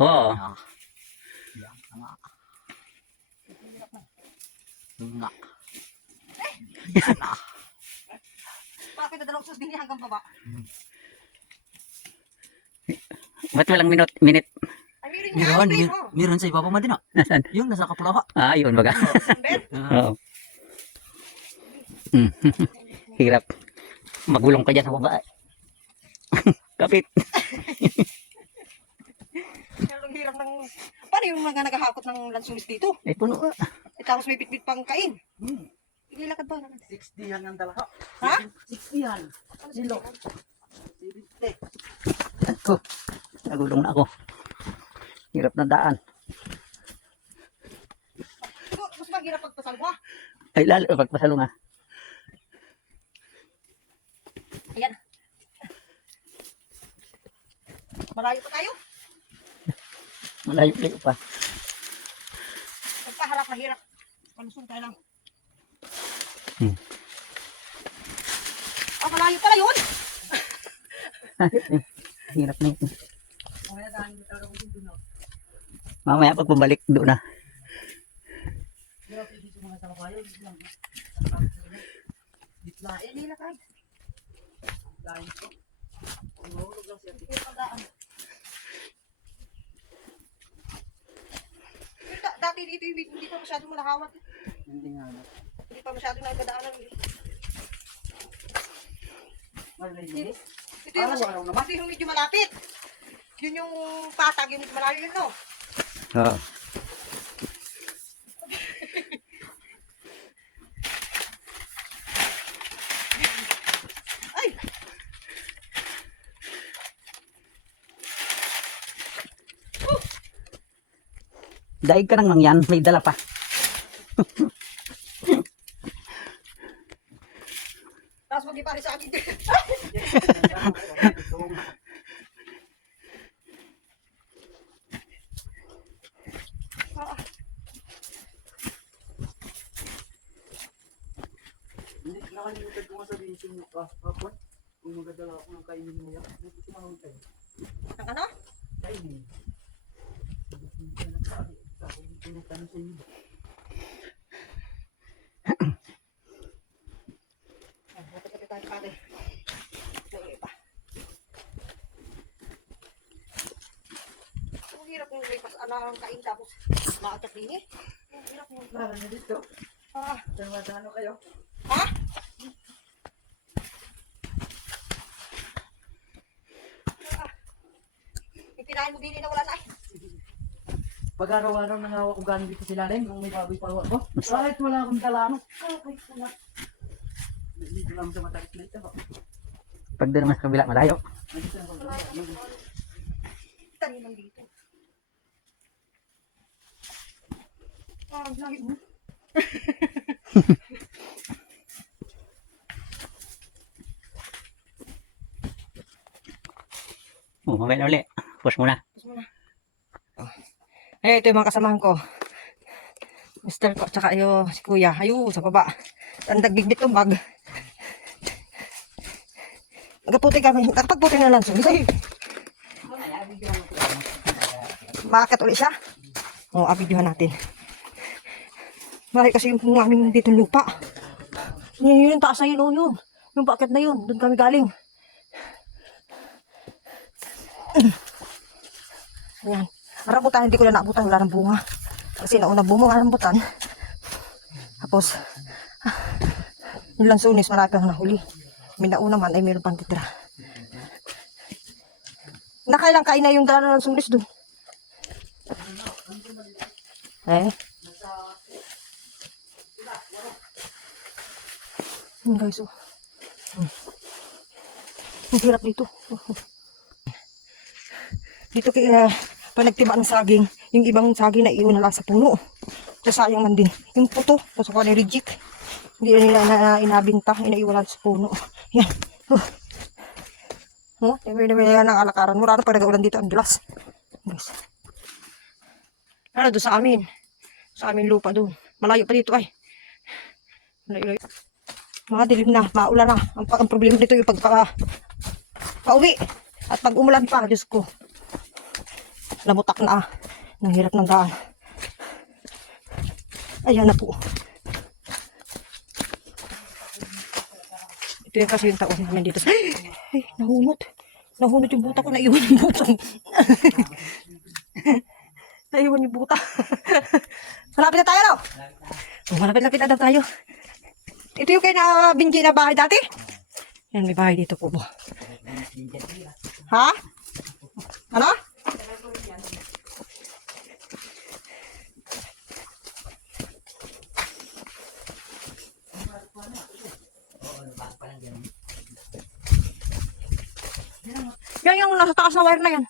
Oo. Ah. Yan nga. Nga. Yan na. Bakit na dalawang sus din hanggang baba? Ba't walang minute? Ay, meron Meron, nga. meron sa ibaba man din ah. Nasaan? Yung nasa kapulawa. Ah, yun baga. December. Oo. Hirap. Magulong ka dyan sa baba. Kapit. Ang hirap ng... Paano yung mga naghahakot ng lansunis dito? Eh, puno. Eh, tapos may bitbit pang kain. Ililakad ba? 60 yan ang dalaha. Ha? 60 yan. Silo. 70. Ako. Nagulong na ako. Hirap na daan. Ito, mas mahirap pagpasalwa. Ay, lalo. Pagpasalo nga. Ayan. Malayo pa tayo. Malayo-layo pa. Pagpaharap, mahirap. Palusong tayo lang. Ah, malayo pala yun. Hirap na yun. Mamaya pag bumalik doon na. Eh, nilakad. Dati dito hindi pa masyadong malakawat. Hindi nga. Hindi pa masyadong nagdadaanan. Ito yung kasi yung medyo malapit. Yun yung patag, yung malayo yun, no? Oo. Ay! Daig ka nang mangyan. May dala pa. Tapos mag-ipari sa akin. Hindi, nakalimutan ko nga sabihin sa inyo kahapon. Kung magdadala ako ng kainin mo yan. Buti tumawag tayo. Ang ano? Kainin. Pinutan sa inyo. Matagapit tayo pare. Nauwi pa. Ang hirap yung may pas-alang kain tapos maatak din eh. Ang hirap yung... Para na dito. Ah, Ano kayo? ha? Yung kinain mo din na wala na eh. Pag araw-araw nangawa ko galing dito sila rin, kung may baboy pa ako. Bakit wala akong dala, no? Kahit wala. Dito lang sa matarik na ito. Pag doon naman sa kabila, malayo. Nandito lang ako. Tanin lang dito. Ah, lagi mo. Oh, mamaya na uli. Push muna. Eh, ito yung mga kasamahan ko. Mister ko, tsaka yung si Kuya. Ayun, sa baba. Ang dagbigit yung bag. Nagputi kami. Nakapagputi na lang. Ay. Bakit ulit siya? O, abidyohan natin. Bakit kasi yung aming dito lupa. Yun yung taas na yun, oh, yun. Yung bakit na yun. Doon kami galing. Ayan. Rambutan, hindi ko na naabutan. Wala ng bunga. Kasi nauna bumunga ng rambutan. Tapos, yung lansunis, marami ang nahuli. May nauna man ay mayroon pang titra. Nakailang kain na yung dala ng lansunis dun. Eh? Guys, oh. Ang hirap dito. Dito kaya pag nagtiba ng saging, yung ibang saging na iwan na lang sa puno. So sayang man din. Yung puto, so kung reject, hindi na nila inabinta, inaiwalan sa puno. Yan. Oh, yan ang alakaran. Mura na pag nag-ulan dito, ang dulas. Guys. Ano doon sa amin? Sa amin lupa doon. Malayo pa dito ay. Malayo. Madilim na, maulan na. Ang problema dito yung pauwi. At pag umulan pa, Diyos ko. Lamutak na. Nang hirap ng daan. Ayan na po. Ito yung kasi yung taon namin dito. Ay, nahunot. Nahunot yung buta ko. Naiwan yung buta. Naiwan yung buta. Malapit na tayo, no? Malapit-lapit na daw tayo. Ito yung kay na Binji na bahay dati? Yan, may bahay dito po. Ha? Ano? Yan yung nasa taas na wire na yan.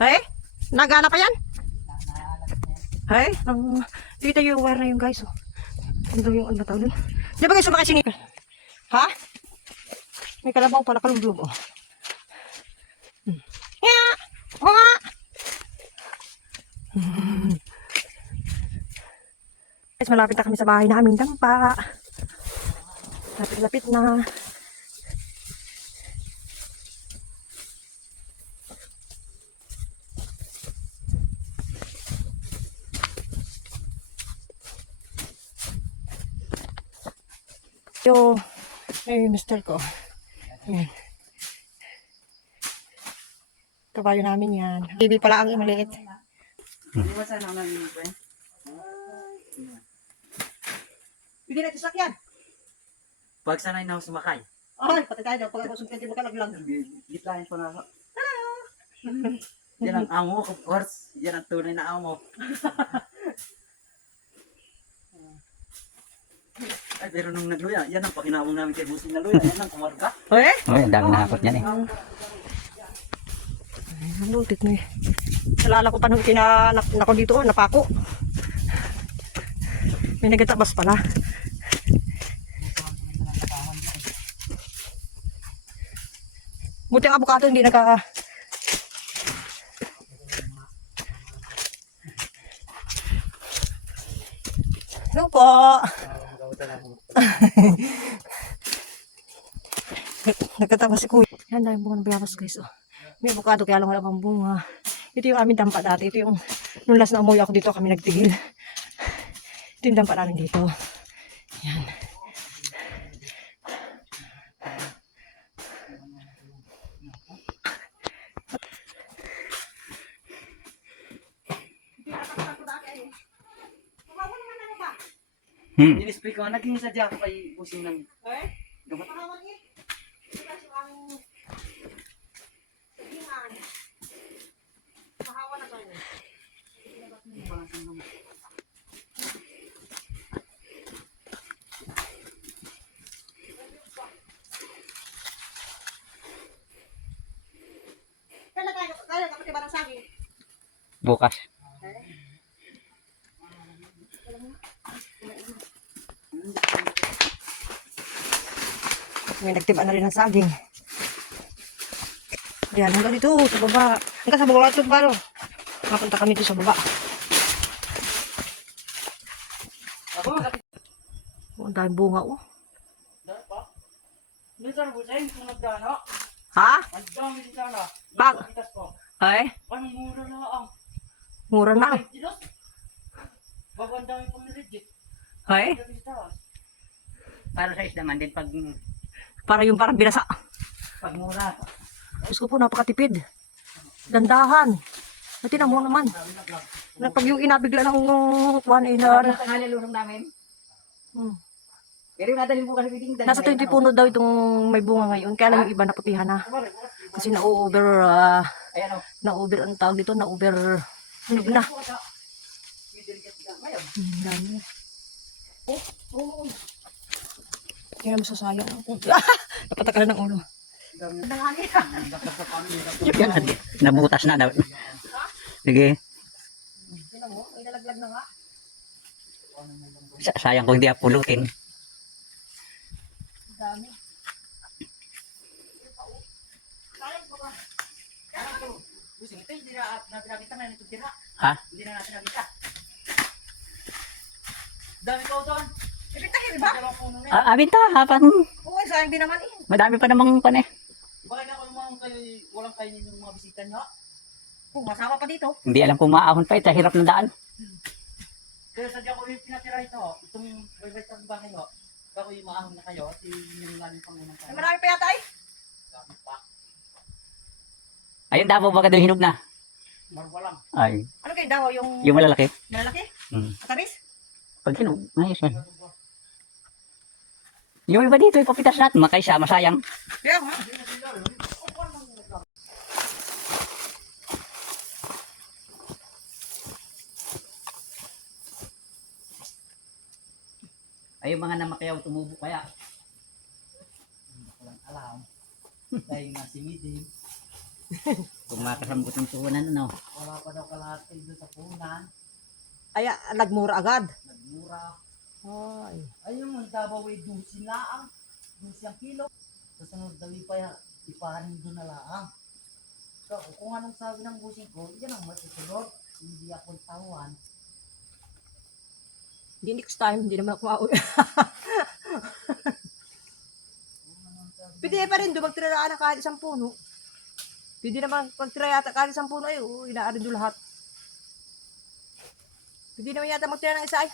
Hey? Nagana pa yan? Hey? Dito yung wire na yung guys. Oh. Ano yung ano tawag dun? Di ba guys, sumakasinig? Ha? May kalabaw pala kalublob. Oh. Yeah! Oo nga! Guys, malapit na kami sa bahay namin. Dampa. Lapit-lapit na. Yo, ay mister ko. Ayan. Kabayo namin yan. Bibi pala ang maliit. Iwasan lang namin yung friend. Hindi natin sakyan. Pag sanay na ako sumakay. Ay, pati tayo daw. Pag ako sumkenti mo ka lang. Gitlahin ko na ako. Yan ang amo, of course. Yan ang tunay na amo. Ay, pero nung nagluya, yan ang pakinabang namin kay Busing na luya. Yan ang kumarga. Eh? Ay, ang dami nakakot niyan eh. Ay, nalutit mo eh. Nalala ko pa nung kinanak ko dito, napako. May nagatabas pala. Buti ang abukado hindi naka... Hello po. Nagkatawa si Kuya. Yan dahil bunga ng bayabas guys. Oh. May abukado kaya lang wala pang bunga. Ito yung aming dampa dati. Ito yung nung last na umuwi ako dito kami nagtigil. Ito yung dampa namin dito. Yan. In-speak ko, naging sadya ako kay Busing ng... Dapat Bukas. May nagtiba na rin ng saging. Yan, hanggang dito sa baba. Hanggang sa baba ito, baro. Mapunta kami dito sa baba. Oh, ang daming bunga, oh. Minsan Busing, kung nagdana, Ha? ang dami din sana. Bag. Itas ko. Ay, Anong mura na ang... mura na. Kilos? Bago ang dami pang legit. Ay, Dami sa taas. Para sa isda man din pag para yung parang binasa. Pagmura. Diyos ko po, napakatipid. Dandahan. At tinan mo naman. Pag yung inabigla ng one inar. Ang nalilusong namin. Hmm. Pero yung nadalhin po kasi biting Nasa 20 puno daw itong may bunga ngayon. Kaya lang yung iba naputihan na. Kasi na-over, Ayan o. na-over, ang tawag dito, na-over, hinog na. Dami. Kaya masasayang ako. Napatakalan ng ulo. Yan, nabutas na. Sige. Sayang kung hindi apulutin. Dami. Busing, ito hindi na pinakita na nito tira. Ha? Hindi na natin nakita. Dami ko doon. Ipitahin ba? Dalawang puno na. Abinta, hapan. Oo, sayang din naman eh. Madami pa namang pan eh. Bakit ako yung mga kayo, walang kainin yung mga bisita niyo? Oh, masama pa dito. Hindi alam kung maahon pa ito. Hirap ng daan. Kaya sadya ko yung pinatira ito. Itong website ng bahay ko. Ako yung maahon na kayo. At yung lalim pang unang Ay, kayo. marami pa yata eh. Dami pa. Ayun, Davao baka doon hinog na. Marwa lang. Ay, Ano kayo daw? yung malalaki. Malalaki? Ataris? Pag hinog, ayos man. Yung iba dito, ipapitas natin. Makaisa, masayang. Kaya nga. Ay, yung mga namakayaw, tumubo kaya. Walang alam. Dahil nga si Midin. Kung makasambot ng tuwanan, ano. Wala pa daw kalahati doon sa punan. Ay, nagmura agad. Nagmura. Ay. Ayun, ang Davao ay dusin laang. Dusin ang kilo. Sa sunod dali pa yan, ipahanin doon na laang. So, kung anong sabi ng busing ko, yan ang masusunod. Hindi ako tawan. Hindi next time, hindi naman ako mauwi. Pwede pa rin doon magtirala na kahit isang puno. Pwede naman pagtira yata kahit isang puno ay inaarin doon lahat. Pwede naman yata magtira ng isa ay.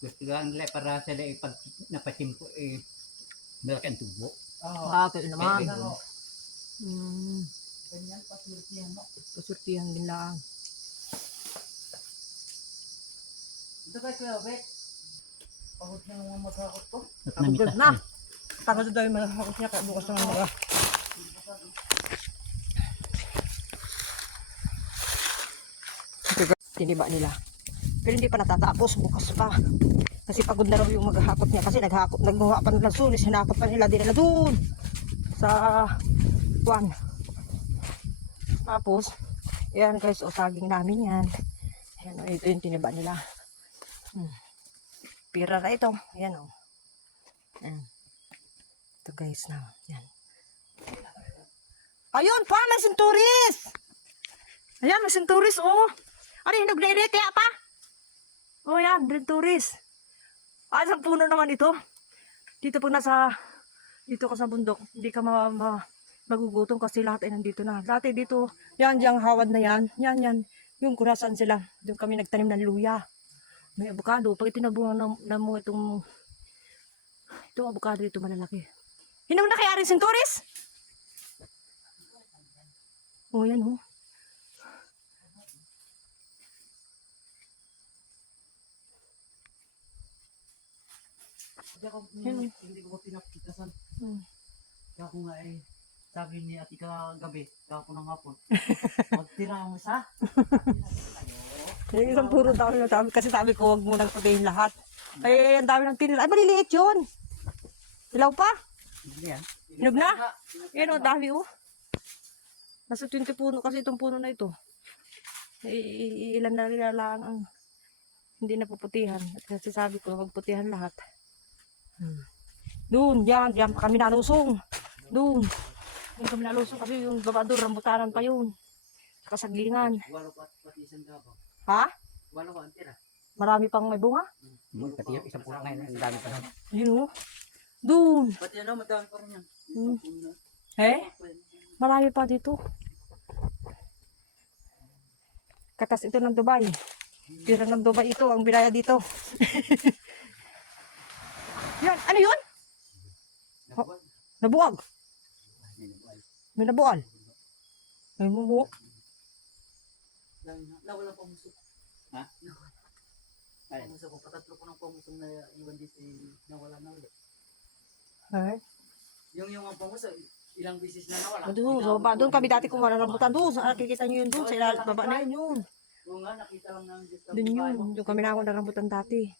Gusto lang nila para sila pag napasimpo, malaki ang tubo. Oo. Bakit naman? Ano, Ganyan, pasurtihan mo. pasurtihan din lang. Ito kay Kuya Bet. Pagod na mga masakot ko. At Pagod namitas na. Pagod daw yung malakot niya kaya bukas naman mga. Tiniba nila. Pero hindi pa natatapos, bukas pa. Kasi pagod na raw yung maghahakot niya. Kasi nagmuha pa ng sunis, hinakot pa nila din na doon. Sa buwan. Tapos, yan guys, o saging namin yan. Yan, ito yung tiniba nila. Pira na ito. Yan o. Yan. Ito guys na. Yan. Ayun pa, may sinturis! Ayan, may sinturis oh. Ano, hinog na init, kaya pa? Oh, yan, sinturis. Ah, isang puno naman ito. Dito pag dito ka sa bundok, hindi ka magugutom kasi lahat ay nandito na. Dati dito, yan, diyang hawad na yan. Yan. Yung kurasan sila. Doon kami nagtanim ng luya. May avocado. Pag itinabungan na mo itong avocado ito malalaki. Hinog na kaya rin sinturis? Oh, yan oh. Hindi ko pa pinapitasan. Kaya ako nga eh, sabi ni Ate kagabi, kaya ako ng hapon. Magtira mo sa? Yung isang puro tao na sabi, kasi sabi ko huwag mo nang patayin lahat. Ay, ang dami ng tinira. Ay, maliliit yun. Ilaw pa. Hindi yan. Hinog na. Yan o, dami oh. Nasa 20 puno kasi itong puno na ito. Ilan na rin lang ang hindi napuputihan. At kasi sabi ko, magputihan lahat. Doon, yan pa kami nalusong. Doon kami nalusong kasi yung baba doon, rambutanan pa yun. Kasaglingan. Walo pa pati isang gabaw. Ha? Walo ka ang tira. Marami pang may bunga. Pati yung isang puno ngayon, ang dami pa na. Ayun oh. Doon. Pati ano, madami pa rin yan. Eh? Marami pa dito. Katas ito ng Dubai. Pira ng Dubai ito, ang binaya dito. Yan, ano yun? Nabuwag. May nabuwal. May mumu. Nawala pa musok. Ha? Ay. Pamusok ko, patatlo ko ng pamusok na iwan dito, nawala na ulit. Ay. Yung ang pamusok, ilang beses na nawala. Doon, so, doon kami dati kung rambutan doon. Nakikita nyo yun doon, sa ilalim, baba na yun. Oo nga, nakita lang namin dito. Doon yun, doon kami na ako rambutan dati.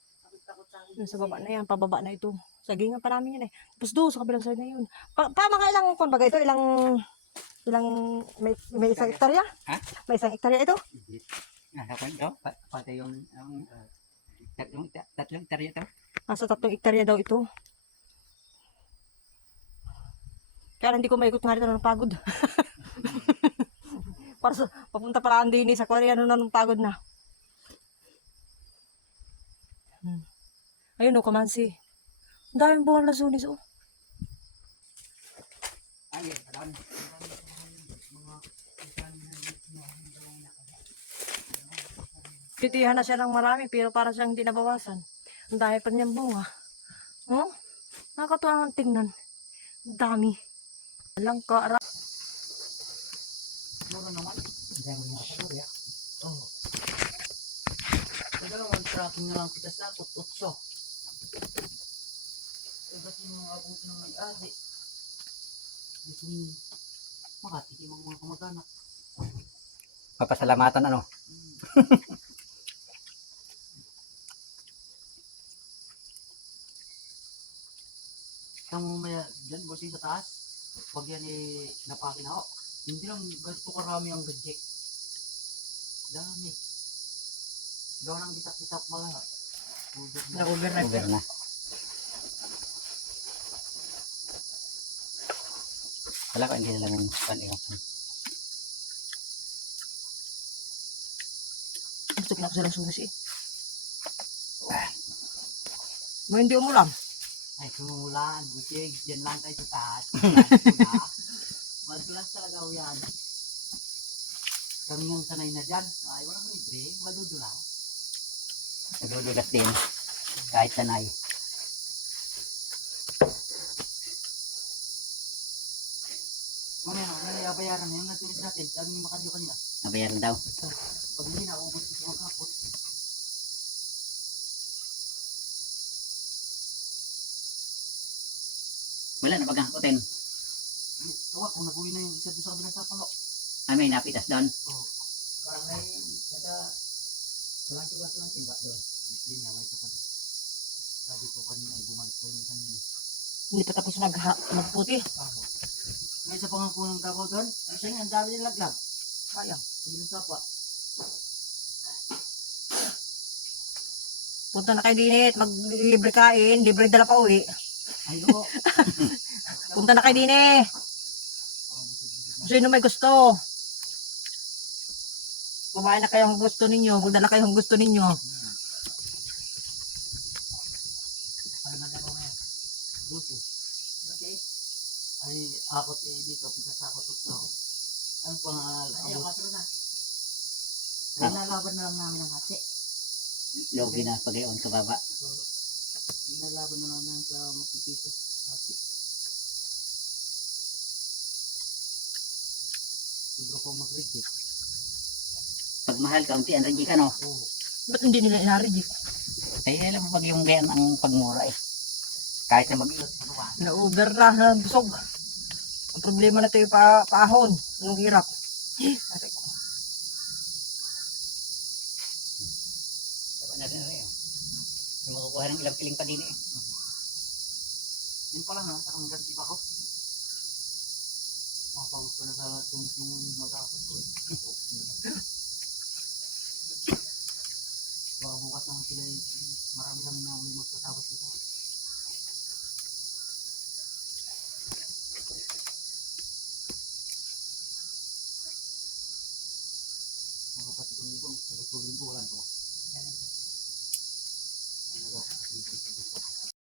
Doon sa baba na yan, pababa na ito. Sagingan pa namin yun eh. Tapos doon, sa kabilang side na yun. Mga ilang kung baga ito, may isang hektarya? Ha? May isang hektarya ito? Nasa kwento, pati yung tatlong tarya ito. Nasa 3 hektarya daw ito. Kaya hindi ko maikot nga rito ng pagod. Papunta para ang dinis sa Koreano na ng pagod na. Ayun o, kamansi. Ang daming buwan na sunis o. Ay, alam. Titihan na siya ng marami pero para siyang hindi nabawasan. Ang dami pa niyang bunga. Oh, nakakatuwa ang tingnan. Ang dami. Walang kaara. Mura naman. Hindi mo niya ako ya. Oo. Kaya naman, tracking na lang kita sa utso. Eh, ba't yung mga abuti ng may-ari? Gusto yung makatikim ang mga kamag-anak. Papasalamatan ano. Tama maya dyan, bossing sa taas. Pag yan napakin ako. Hindi lang ganito karami ang reject. Dami. Gawa ng bitak-bitak mga. Na-overnight. Over na. Wala ko hindi na lang yung pan-iwasan. Gusto ko na ako silang susi. Mo hindi umulam. Ay, kumulan. Busig. Diyan lang tayo sa taas. Madulas talaga ho yan. Kami yung sanay na dyan. Ay, walang libre. Madudulas. Nadudulas din. Kahit sanay. Mamaya, bayaran yung natulis natin. Sabi yung makadyo kanina. Nabayaran daw. Pag hindi na, ubos ito magkakot. Wala na pagkakakutin. Tawa, kung nag-uwi na yung isa doon sa kabilang sapang. Ah, may napitas doon. Oo. Parang may walang timba doon. Hindi niya, may isa pa doon. Sabi ko kanina, bumalik pa yung isang yun. Hindi pa tapos magputi. May isa pa nga po ng tabaw doon. Ay, siya nga, ang dami nilang laglag. Sayang. Kabilang sapa. Punta na kayo dinit. Maglibre kain. Libre dala pa uwi. Ay, oo. Punta na kayo dinit. Sino may gusto? Kumain na kayo ang gusto ninyo. Magdala kayo ang gusto ninyo. Ano na daw ngayon? Luto. Okay. Ay, akot dito. Pisa sa akot ito. Ano pang abot? Ay, nalaban na lang namin ang hati. Logi na pag-ion sa baba. Nalaban na lang namin sa magpipisos hati. Sobra po mag-reject. Pag mahal ka, unti ang regi ka, no? Oo. Ba't hindi nila inarig? Ay, alam mo pag yung gayan ang pagmura eh. Kahit na mag-iot. Na-over na. Busog. Ang problema na ito yung paahon. Anong hirap. Aray ko. Diba na rin rin. Yung makukuha ng ilang piling pa din eh. Yun pala na, sa kang ganti pa ako. Makapagod ko na sa tumis yung mag-aakot ko eh. Baka bukas naman sila marami kami na uli magkasabot dito. Mga kapatid kong ibang, sa 10,000 wala ko. Ay, nagawa ko kasi yung